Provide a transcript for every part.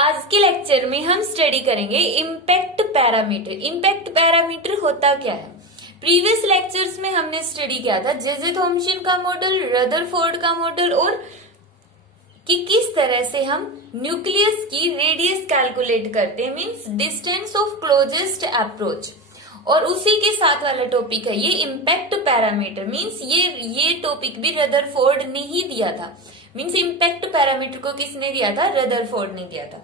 आज के लेक्चर में हम स्टडी करेंगे इम्पैक्ट पैरामीटर। इम्पैक्ट पैरामीटर होता क्या है? प्रीवियस लेक्चर्स में हमने स्टडी किया था जे थॉम्सन का मॉडल, रदरफोर्ड का मॉडल और कि किस तरह से हम न्यूक्लियस की रेडियस कैलकुलेट करते हैं, means distance of closest approach. और उसी के साथ वाला टॉपिक है ये इम्पैक्ट पैरामीटर। मींस ये टॉपिक भी रदरफोर्ड ने ही दिया था। मींस इम्पैक्ट पैरामीटर को किसने दिया था? रदरफोर्ड ने दिया था।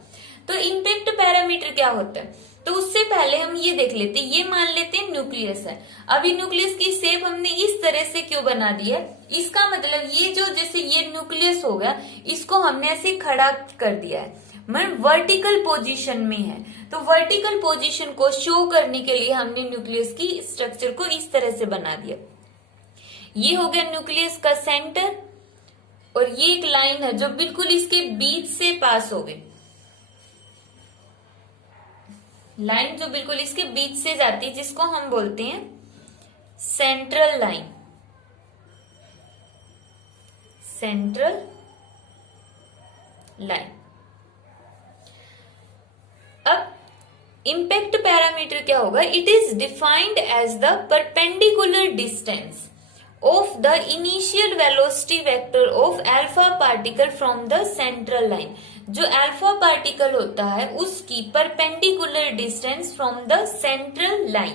तो इम्पैक्ट पैरामीटर क्या होता है? तो उससे पहले हम ये देख लेते हैं, ये मान लेते हैं न्यूक्लियस है। अभी न्यूक्लियस की शेप हमने इस तरह से क्यों बना दी है? इसका मतलब ये जो जैसे ये न्यूक्लियस हो गया, इसको हमने ऐसे खड़ा कर दिया है, मतलब वर्टिकल पोजीशन में है। तो वर्टिकल पोजीशन को शो करने के लिए हमने न्यूक्लियस की स्ट्रक्चर को इस तरह से बना दिया। ये हो गया न्यूक्लियस का सेंटर और ये एक लाइन है जो बिल्कुल इसके बीच से पास हो गई, लाइन जो बिल्कुल इसके बीच से जाती है, जिसको हम बोलते हैं सेंट्रल लाइन। Central line. अब इम्पैक्ट पैरामीटर क्या होगा? It is defined as the perpendicular distance of the initial velocity vector of alpha particle from the central line। जो अल्फा पार्टिकल होता है उसकी perpendicular distance from the central line.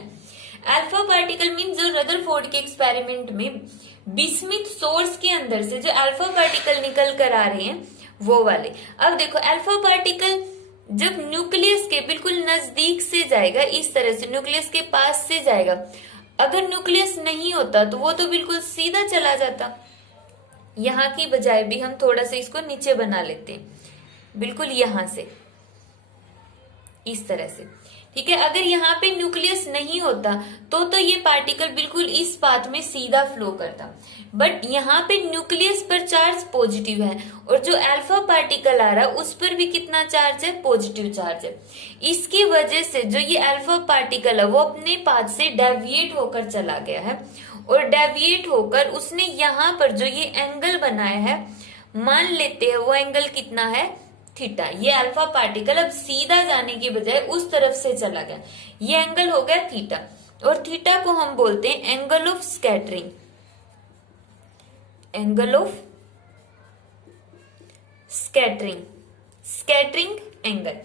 Alpha particle mean जो Rutherford के experiment में bismuth source के अंदर से जो अल्फा पार्टिकल निकल कर आ रहे हैं वो वाले। अब देखो अल्फा पार्टिकल जब न्यूक्लियस के बिल्कुल नजदीक से जाएगा, इस तरह से न्यूक्लियस के पास से जाएगा, अगर न्यूक्लियस नहीं होता तो वो तो बिल्कुल सीधा चला जाता। यहां की बजाय भी हम थोड़ा सा इसको नीचे बना लेते हैं, बिल्कुल यहां से, इस तरह से। ठीक है, अगर यहाँ पे न्यूक्लियस नहीं होता तो ये पार्टिकल बिल्कुल इस पाथ में सीधा फ्लो करता। बट यहाँ पे न्यूक्लियस पर चार्ज पॉजिटिव है और जो अल्फा पार्टिकल आ रहा है उस पर भी कितना चार्ज है? पॉजिटिव चार्ज है। इसकी वजह से जो ये अल्फा पार्टिकल है वो अपने पाथ से डेविएट होकर चला गया है और डेविएट होकर उसने यहाँ पर जो ये एंगल बनाया है, मान लेते हैं वो एंगल कितना है? थीटा। ये अल्फा पार्टिकल अब सीधा जाने की बजाय उस तरफ से चला गया, ये एंगल हो गया थीटा। और थीटा को हम बोलते हैं angle of scattering. Angle of scattering, scattering angle.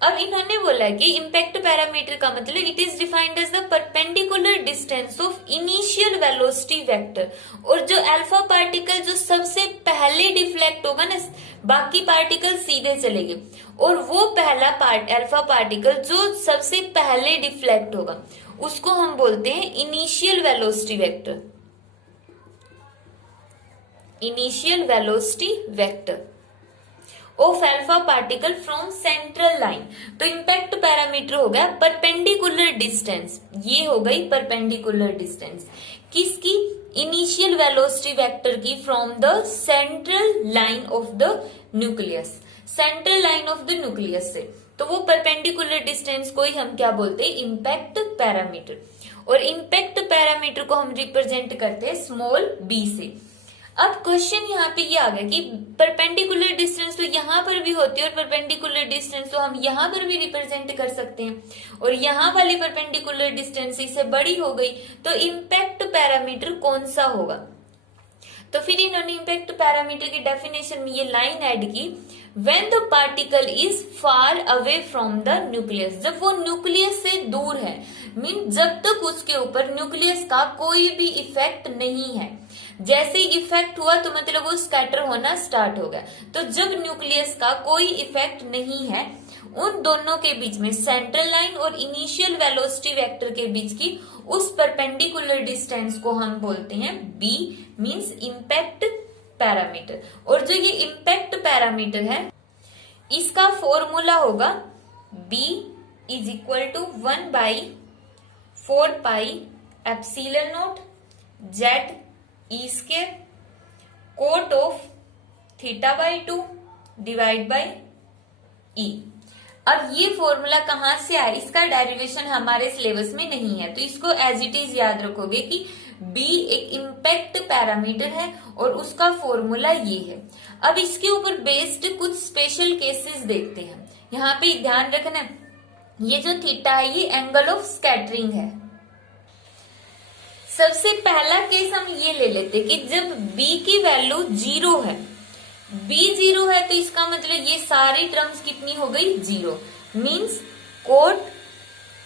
अब इन्होंने बोला कि इम्पैक्ट पैरामीटर का मतलब it is defined as the perpendicular distance of initial velocity vector. और जो अल्फा पार्टिकल जो सबसे पहले डिफ्लेक्ट होगा ना, बाकी पार्टिकल सीधे चलेंगे, और वो पहला अल्फा पार्टिकल जो सबसे पहले डिफ्लेक्ट होगा उसको हम बोलते हैं initial velocity vector. Initial velocity vector of alpha particle from central line. तो इम्पैक्ट पैरामीटर हो गया परपेंडिकुलर डिस्टेंस, ये हो गई परपेंडिकुलर डिस्टेंस किसकी? इनिशियल वेलोसिटी वेक्टर की from the central line of the nucleus. Central line of the nucleus से, तो वो परपेंडिकुलर डिस्टेंस को ही हम क्या बोलते हैं? Impact parameter. और इम्पैक्ट पैरामीटर को हम रिप्रेजेंट करते हैं स्मॉल बी से। अब क्वेश्चन यहाँ पे ये आ गया कि परपेंडिकुलर डिस्टेंस तो यहाँ पर भी होती है और परपेंडिकुलर डिस्टेंस तो हम यहाँ पर भी रिप्रेजेंट कर सकते हैं, और यहाँ वाली परपेंडिकुलर डिस्टेंस इससे बड़ी हो गई, तो इम्पैक्ट पैरामीटर कौन सा होगा? तो फिर इन्होंने इम्पैक्ट पैरामीटर की डेफिनेशन में ये लाइन ऐड की, when the particle is far away from the nucleus. जब वो न्यूक्लियस से दूर है, मीन जब तक उसके ऊपर न्यूक्लियस का कोई भी इफेक्ट नहीं है। जैसे इफेक्ट हुआ तो मतलब वो स्कैटर होना स्टार्ट हो गया। तो जब न्यूक्लियस का कोई इफेक्ट नहीं है, उन दोनों के बीच में सेंट्रल लाइन और इनिशियल वेलोसिटी वेक्टर के बीच की उस परपेंडिकुलर डिस्टेंस को हम बोलते हैं बी, मींस इम्पैक्ट पैरामीटर। और जो ये इम्पैक्ट पैरामीटर है इसका फॉर्मूला होगा B is equal to 1/4 pi epsilon naught Z e square cot of θ/2 divide by E। अब ये फॉर्मूला कहाँ से आया? इसका डेरिवेशन हमारे सिलेबस में नहीं है, तो इसको एज इट इज याद रखोगे कि बी एक इम्पैक्ट पैरामीटर है और उसका फॉर्मूला ये है। अब इसके ऊपर बेस्ड कुछ स्पेशल केसेस देखते हैं। यहाँ पे ध्यान रखना, ये जो थीटा है ये एंगल ऑफ स्कैटरिंग है। सबसे पहला केस हम ये ले लेते कि जब b की वैल्यू 0 है, b 0 है तो इसका मतलब ये सारी टर्म्स कितनी हो गई 0, मीन्स कोट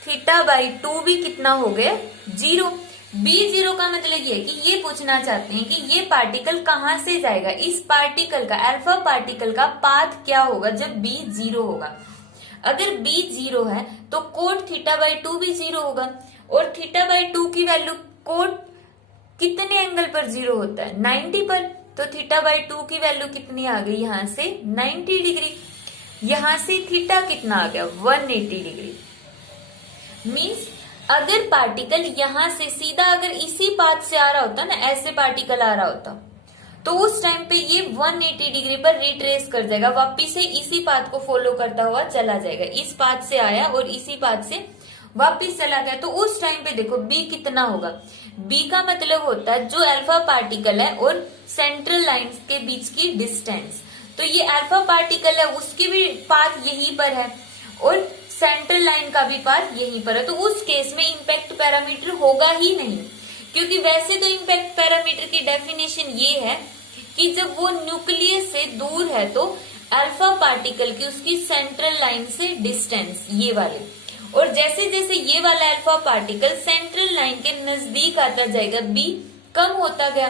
थीटा बाई 2 भी कितना हो गया 0। b 0 का मतलब ये है कि ये पूछना चाहते हैं कि ये पार्टिकल कहां से जाएगा, इस पार्टिकल का अल्फा पार्टिकल का पाथ क्या होगा जब b 0 होगा। अगर b 0 है तो कोट थीटा बाई 2 भी 0 होगा और थीटा बाई 2 की वैल्यू कोट कितने एंगल पर 0 होता है 90 पर, तो थीटा बाई 2 की वैल्यू कितनी आ गई यहां से 90 डिग्री। यहां से थीटा कितना आ गया 180 डिग्री। मीन्स अगर पार्टिकल यहां से सीधा अगर इसी पाथ से आ रहा होता ना, ऐसे पार्टिकल आ रहा होता तो उस टाइम पे ये 180 डिग्री पर रिट्रेस कर जाएगा, वापिस से इसी पाथ को फॉलो करता हुआ चला जाएगा। इस पाथ से आया और इसी पाथ से वापिस चला गया, तो उस टाइम पे देखो b कितना होगा। b का मतलब होता है जो अल्फा पार्टिकल है और सेंट्रल लाइंस के बीच की डिस्टेंस। तो ये अल्फा पार्टिकल है, उसकी भी पाथ यहीं पर है और सेंट्रल लाइन का भी पाथ यहीं पर है, तो उस केस में इम्पैक्ट पैरामीटर होगा ही नहीं। क्योंकि वैसे तो इम्पैक्ट पैरामीटर की डेफिनेशन ये है कि जब वो न्यूक्लियस से दूर है तो अल्फा पार्टिकल की उसकी सेंट्रल लाइन से डिस्टेंस ये वाले, और जैसे जैसे ये वाला अल्फा पार्टिकल सेंट्रल लाइन के नजदीक आता जाएगा b कम होता गया,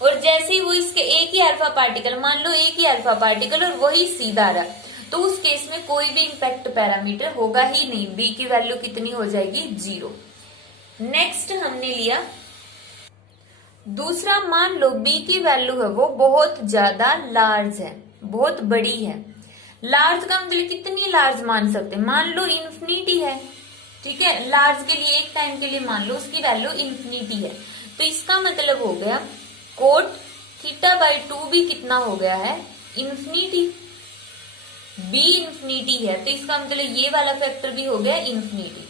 और जैसे ही वो इसके एक ही अल्फा पार्टिकल, मान लो एक ही अल्फा पार्टिकल और वही सीधा रहा, तो उस केस में कोई भी इम्पैक्ट पैरामीटर होगा ही नहीं, b की वैल्यू कितनी हो जाएगी 0। नेक्स्ट हमने लिया दूसरा, मान लो b की वैल्यू है वो बहुत ज्यादा लार्ज है, बहुत बड़ी है। लार्ज का मतलब कितनी लार्ज मान सकते हैं, मान लो इन्फिनिटी है, ठीक है, लार्ज के लिए एक टाइम के लिए मान लो उसकी वैल्यू इन्फिनिटी है, तो इसका मतलब हो गया कोट थीटा बाई 2 भी कितना हो गया है इन्फिनिटी। b इन्फिनिटी है तो इसका मतलब ये वाला फैक्टर भी हो गया infinity.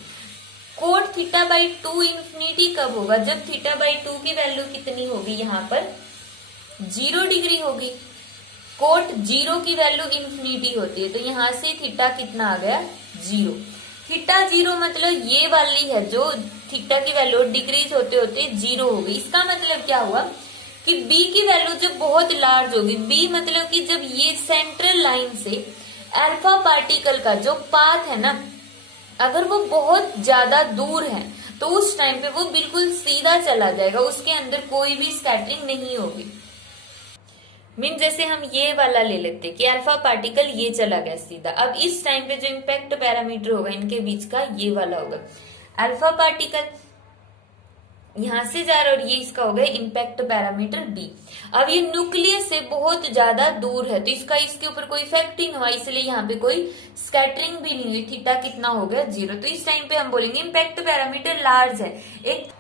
Cot theta by 2 infinity कब होगा, जब थीटा बाई 2 की वैल्यू कितनी होगी यहाँ पर 0 डिग्री होगी। कोट 0 की वैल्यू इन्फिनिटी होती है, तो यहां से थीटा कितना आ गया 0। थीटा 0 मतलब ये वाली है जो थीटा की वैल्यू डिक्रीज होते होते 0 हो गई। इसका मतलब क्या हुआ कि b की वैल्यू जब बहुत लार्ज होगी, b मतलब कि जब ये सेंट्रल लाइन से अल्फा पार्टिकल का जो पाथ है ना, अगर वो बहुत ज्यादा दूर है तो उस टाइम पे वो बिल्कुल सीधा चला जाएगा, उसके अंदर कोई भी स्कैटरिंग नहीं होगी। मीन जैसे हम ये वाला ले लेते कि अल्फा पार्टिकल ये चला गया सीधा, अब इस टाइम पे जो इम्पैक्ट पैरामीटर होगा इनके बीच का ये वाला होगा। अल्फा पार्टिकल यहां से जा रहा है और ये इसका हो गया इम्पैक्ट पैरामीटर बी। अब ये न्यूक्लियस से बहुत ज्यादा दूर है तो इसका इसके ऊपर कोई इफेक्ट ही नहीं हुआ, इसलिए यहाँ पे कोई स्कैटरिंग भी नहीं हुई, थीटा कितना हो गया 0। तो इस टाइम पे हम बोलेंगे इम्पैक्ट पैरामीटर लार्ज है एक।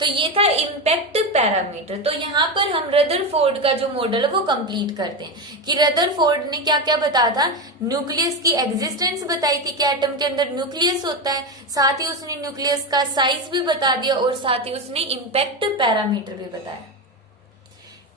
तो ये था इम्पैक्ट पैरामीटर। तो यहाँ पर हम रदरफोर्ड का जो मॉडल है वो कंप्लीट करते हैं कि रदरफोर्ड ने क्या क्या बताया था, न्यूक्लियस की एग्जिस्टेंस बताई थी कि एटम के अंदर न्यूक्लियस होता है, साथ ही उसने न्यूक्लियस का साइज भी बता दिया और साथ ही उसने इम्पैक्ट पैरामीटर भी बताया।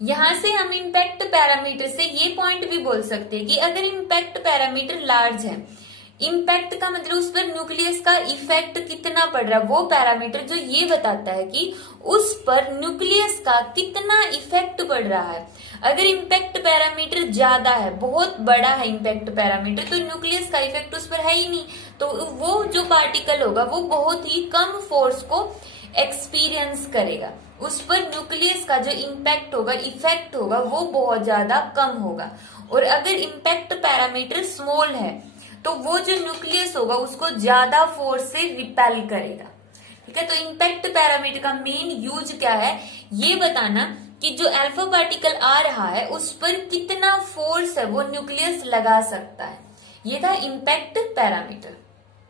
यहां से हम इम्पैक्ट पैरामीटर से ये पॉइंट भी बोल सकते हैं कि अगर इम्पैक्ट पैरामीटर लार्ज है, इम्पैक्ट का मतलब उस पर न्यूक्लियस का इफेक्ट कितना पड़ रहा है, वो पैरामीटर जो ये बताता है कि उस पर न्यूक्लियस का कितना इफेक्ट पड़ रहा है। अगर इम्पैक्ट पैरामीटर ज्यादा है, बहुत बड़ा है इम्पैक्ट पैरामीटर, तो न्यूक्लियस का इफेक्ट उस पर है ही नहीं, तो वो जो पार्टिकल होगा वो बहुत ही कम फोर्स को एक्सपीरियंस करेगा, उस पर न्यूक्लियस का जो इम्पैक्ट होगा, इफेक्ट होगा, वो बहुत ज्यादा कम होगा। और अगर इम्पैक्ट पैरामीटर स्मॉल है तो वो जो न्यूक्लियस होगा उसको ज्यादा फोर्स से रिपेल करेगा। ठीक है, तो इम्पैक्ट पैरामीटर का मेन यूज क्या है, ये बताना कि जो अल्फा पार्टिकल आ रहा है उस पर कितना फोर्स है वो न्यूक्लियस लगा सकता है। ये था इम्पैक्ट पैरामीटर।